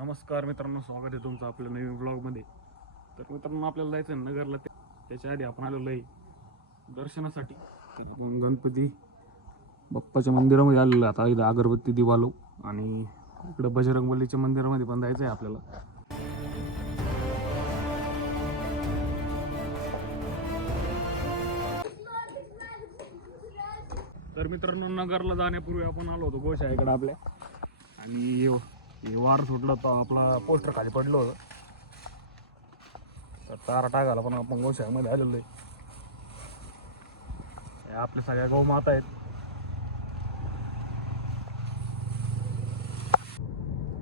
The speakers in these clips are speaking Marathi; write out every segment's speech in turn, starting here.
नमस्कार मित्रांनो, स्वागत आहे तुमचं आपल्या नवीन ब्लॉगमध्ये. तर मित्रांनो, आपल्याला जायचं आहे नगरला. त्याच्या आधी आपण आलेलो आहे दर्शनासाठी. तर आपण गणपती बाप्पाच्या मंदिरामध्ये आलेलो आहे. आता इथं अगरबत्ती दिवा लावू आणि इकडं बजरंगबलीच्या मंदिरामध्ये पण जायचं आहे आपल्याला. तर मित्रांनो, नगरला जाण्यापूर्वी आपण आलो होतो गोशाळेकडे आपल्या, आणि हे वार सुटलं तर आपला पोस्टर खाली पडलं होतं. तर तारा टाकायला पण आपण गोशाळेमध्ये आलेलो आहे. आपल्या सगळ्या गौमाता आहेत.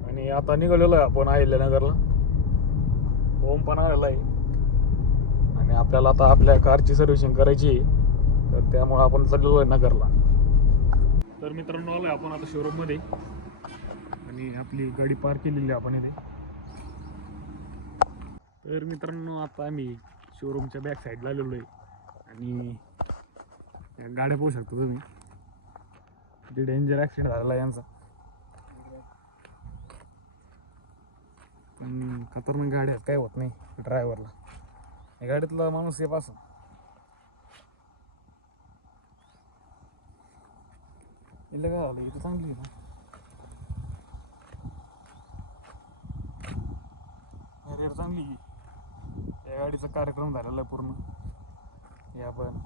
आणि आता निघालेलो आहे आपण अहिल्यानगरला. ओम पण आलेला आहे आणि आपल्याला आता आपल्या कारची सर्व्हिसिंग करायची आहे. तर त्यामुळे आपण चाललेलो आहे नगरला. तर मित्रांनो, आलोय आपण आता शोरूममध्ये आणि आपली गाडी पार्क केलेली आहे आपण इथे. तर मित्रांनो, आता आम्ही शोरूमच्या बॅक साईडला आलेलो आहे आणि गाड्या पाहू शकतो तुम्ही. किती डेंजर ॲक्सिडेंट झालेला आहे यांचा. पण खतरनाक गाडी आहेत, काय होत नाही ड्रायव्हरला. या गाडीतला माणूस सेफ असं. इथं काय झालं, इथं चांगली आहे ना. रेट चांगली आहे. या गाडीचा कार्यक्रम झालेला आहे पूर्ण. या पण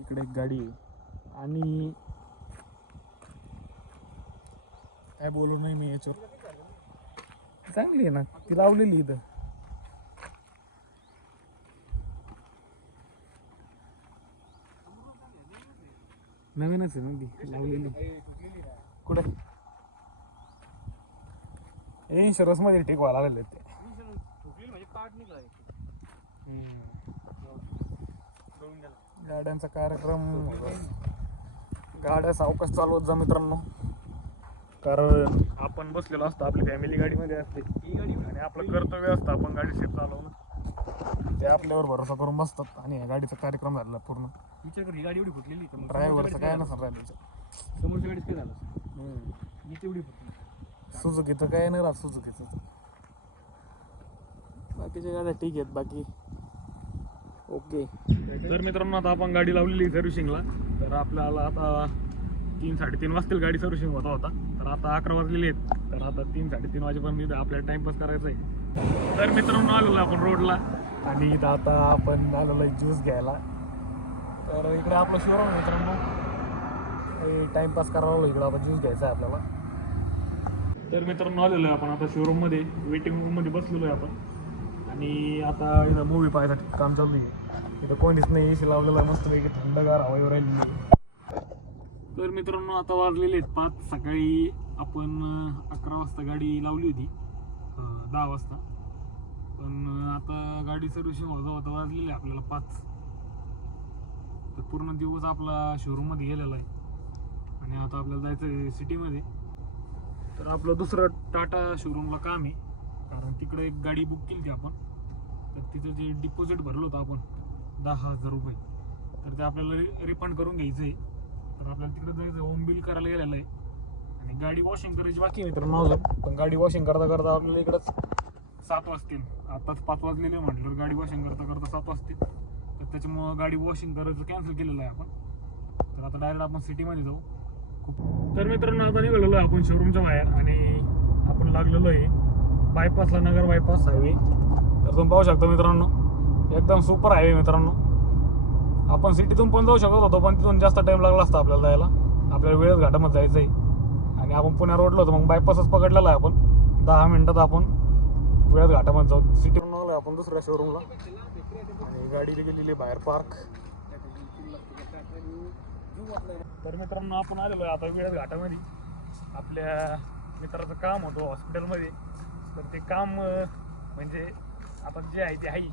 इकडे एक गाडी आहे आणि काय बोलू नाही मी याच्यावर. चांगली आहे ना, ती लावलेली इथं. नवीनच आहे ना ती लावलेली. कुठे इन्शुरन्स मध्ये ठीक व्हायला लागले ते. गाड्यांचा कार्यक्रम. गाड्या सावकाश चालवत जा मित्रांनो, कारण आपण बसलेलो असतो आपली फॅमिली गाडीमध्ये असते आणि आपलं कर्तव्य असतं आपण गाडी सेफ चालवणं. ते आपल्यावर भरोसा करून बसतात आणि या गाडीचा कार्यक्रम झाला पूर्ण. विचार कर, ही गाडी एवढी फुटलेली, ड्रायव्हरचं काय नसतं राहिलं. समोरच्या गाडीच काय झालं, मी तेवढी फुटली. सुझुकीचं काय नाही राहत, सुझुकीचं. बाकीच्या गाड्या ठीक आहेत, बाकी ओके. तर मित्रांनो, आता आपण गाडी लावलेली सर्व्हिसिंगला. तर आपल्याला आता 3-3:30 वाजतील गाडी सर्व्हिसिंग होता. तर आता 11 वाजलेले आहेत. तर आता 3-3:30 वाजेपर्यंत आपल्याला टाइमपास करायचा आहे. तर मित्रांनो, आलेलो आपण रोडला आणि इथं आता आपण आलेलो आहे ज्यूस घ्यायला. तर इकडे आपलं शोरूम आहे मित्रांनो. टाइमपास करायला इकडं आपण ज्यूस घ्यायचा आहे आपल्याला. तर मित्रांनो, आलेलो आहे आपण आता शोरूममध्ये. वेटिंग रूममध्ये बसलेलो आहे आपण आणि आता इथं मूवी पाहायसाठी काम चालू आहे. इथं कोणीच नाही, एसी लावलेला आहे मस्तपैकी, थंडगार हवा येऊ राहिलेली आहे. तर मित्रांनो, आता वाजलेले आहेत 5 सकाळी. आपण 11 वाजता गाडी लावली होती, 10 वाजता. पण आता गाडी सर्व्हिसिंग होता वाजलेली आपल्याला 5. तर पूर्ण दिवस आपला शोरूममध्ये गेलेला आहे आणि आता आपल्याला जायचं आहे सिटीमध्ये. तर आपलं दुसरं टाटा शोरूमला काम आहे, कारण तिकडे एक गाडी बुक केली होती आपण. तर तिथं जे डिपॉझिट भरलं होतं आपण 10,000 रुपये, तर ते आपल्याला रिफंड करून घ्यायचं आहे. तर आपल्याला तिकडे जायचं, होम बिल करायला गेलेलं आहे आणि गाडी वॉशिंग करायची बाकी आहे मित्रांनो अजून. पण गाडी वॉशिंग करता करता आपल्याला इकडंच 7 वाजतील. आताच 5 वाजलेले म्हटलं, गाडी वॉशिंग करता करता 7 वाजतील. तर त्याच्यामुळं गाडी वॉशिंग करायचं कॅन्सल केलेलं आहे आपण. तर आता डायरेक्ट आपण सिटीमध्ये जाऊ. तर मित्रांनो, आता निघालेलो आहे आपण शोरूमच्या बाहेर आणि आपण लागलेलो आहे बायपासला, नगर बायपास हायवे. तर तुम्ही पाहू शकता मित्रांनो, एकदम सुपर हायवे मित्रांनो. आपण सिटीतून पण जाऊ शकत होतो, पण तिथून जास्त टाइम लागला असता आपल्याला जायला. आपल्याला वेळच घाटामध्ये जायचं आहे आणि आपण पुण्या रोडला होतो, मग बायपासच पकडलेला आहे आपण. 10 मिनिटात आपण वेळच घाटामध्ये जाऊ. सिटीतून आलो आपण दुसऱ्या शोरूमला आणि गाडी गेलेली बाहेर पार्क. तर मित्रांनो, आपण आलेलो आहे आता वेळच घाटामध्ये. आपल्या मित्राचं काम होतं हॉस्पिटलमध्ये. तर ते काम म्हणजे आता जे आहे ते आहे.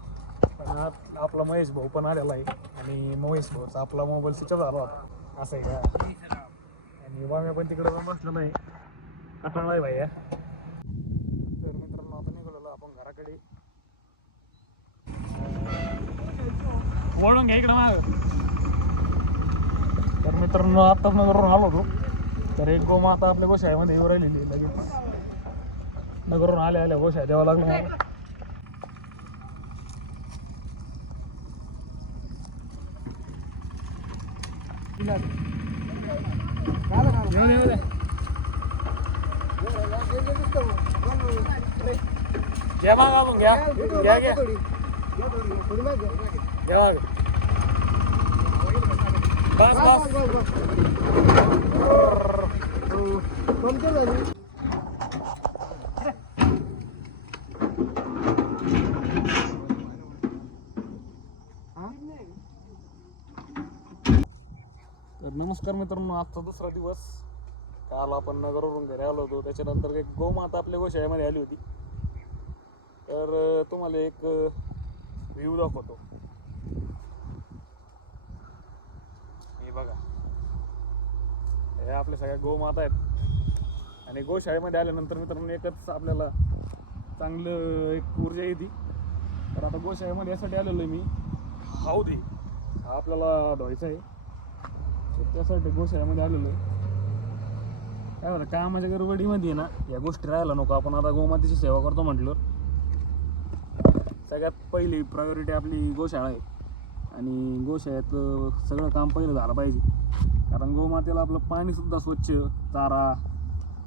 पण आपला महेश भाऊ पण आलेला आहे आणि महेश भाऊचा आपला मोबाईल स्विच ऑफ झाला होता, असं आहे का. आणि बाम्या पण तिकडे जाऊन बसलेला आहे, कटाळा आहे भाई. तर मित्रांनो, आता निघालेलो आपण घराकडे. वळून घ्या इकडं माग. तर मित्रांनो, आत्ताच नगरवरून आलो होतो. तर एक गोमाता आपल्या गोशाळेमध्ये येऊ राहिलेली लगेच. नगरून आल्या आल्या गोष्ट द्यावं लागलं मला. येऊ दे, येऊ दे. घ्या मग आपण घ्या घ्या घ्या घ्या बस बस. तर नमस्कार मित्रांनो, आजचा दुसरा दिवस. काल आपण नगरवरून घरी आलो होतो. त्याच्यानंतर एक गोमाता आपल्या गोशाळेमध्ये आली होती. तर तुम्हाला एक व्ह्यू दाखवतो. हे बघा, हे आपल्या सगळ्या गोमाता आहेत. आणि गोशाळेमध्ये आल्यानंतर मित्रांनो एकच आपल्याला चांगलं एक ऊर्जा येते. तर आता गोशाळेमध्ये यासाठी आलेलो आहे मी. हौद आहे हा आपल्याला धुवायचा आहे. तर त्यासाठी गोशाळेमध्ये आलेलो आहे. काय होतं, कामाच्या गडबडीमध्ये ना या गोष्टी राहायला नको. आपण आता गोमातेची सेवा करतो म्हटलं, सगळ्यात पहिली प्रायोरिटी आपली गोशाळा आहे. आणि गोशाळेत सगळं काम पहिलं झालं पाहिजे. कारण गोमातेला आपलं पाणीसुद्धा स्वच्छ, चारा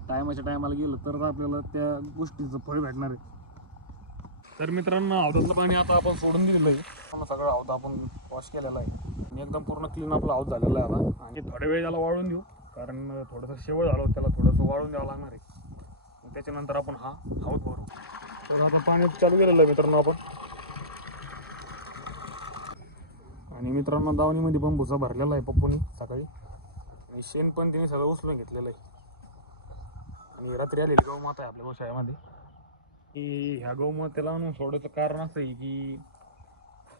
टायमाच्या टायमाला गेलं तर आपल्याला त्या गोष्टीचं फळ भेटणार आहे. तर मित्रांनो, हौदातलं पाणी आता आपण सोडून दिलेलं आहे. सगळं हौद आपण वॉश केलेलं आहे आणि एकदम पूर्ण क्लीन आपला हौद झालेला आहे आता. आणि थोड्या वेळ त्याला वाळून देऊ, कारण थोडंसं शेवळ झालं, त्याला थोडंसं वाळून द्यावं लागणार आहे. त्याच्यानंतर आपण हा हौद भरू. तर आता पाणी चालू केलेलं आहे मित्रांनो आपण. आणि मित्रांनो, दावणीमध्ये पण भुसा भरलेला आहे पप्पूनी सकाळी. आणि शेण पण तिने सगळं उचलून घेतलेलं आहे. आणि रात्री आलेली गौमाता आहे आपल्या गोशाळेमध्ये. की ह्या गौमातेला आणून सोडायचं कारण असं आहे की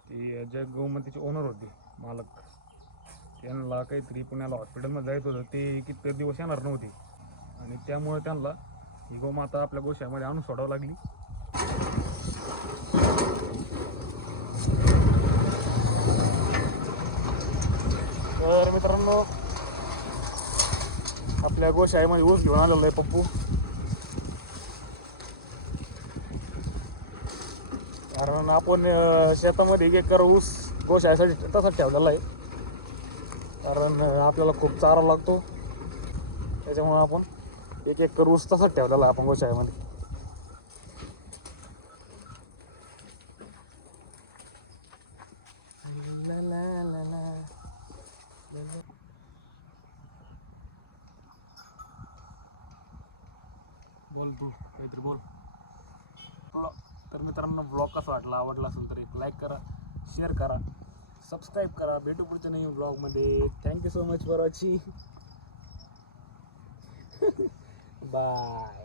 ती ज्या गौमातेचे ओनर होते, मालक, त्यांना काहीतरी पुण्याला हॉस्पिटलमध्ये जायचं होतं. ते किती दिवस येणार नव्हते आणि त्यामुळे त्यांना ही गोमाता आपल्या गोशाळेमध्ये आणून सोडावं लागली. तर मित्रांनो, आपल्या गोशाळेमध्ये ऊस घेऊन आलेलो आहे पप्पू. कारण आपण शेतामध्ये 1 एकर ऊस गोशाळेसाठी तसाच ठेवलेला आहे. कारण आपल्याला खूप चारा लागतो, त्याच्यामुळे आपण 1 एकर ऊस तसाच ठेवलेला आहे आपण गोशाळेमध्ये. बोल तू काहीतरी बोल. तर मित्रांनो, ब्लॉग कसा वाटला, आवडला असेल तर एक लाईक करा, शेअर करा, सबस्क्राईब करा. भेटू पुढच्या नवीन ब्लॉगमध्ये. Thank you so much for watching. Bye.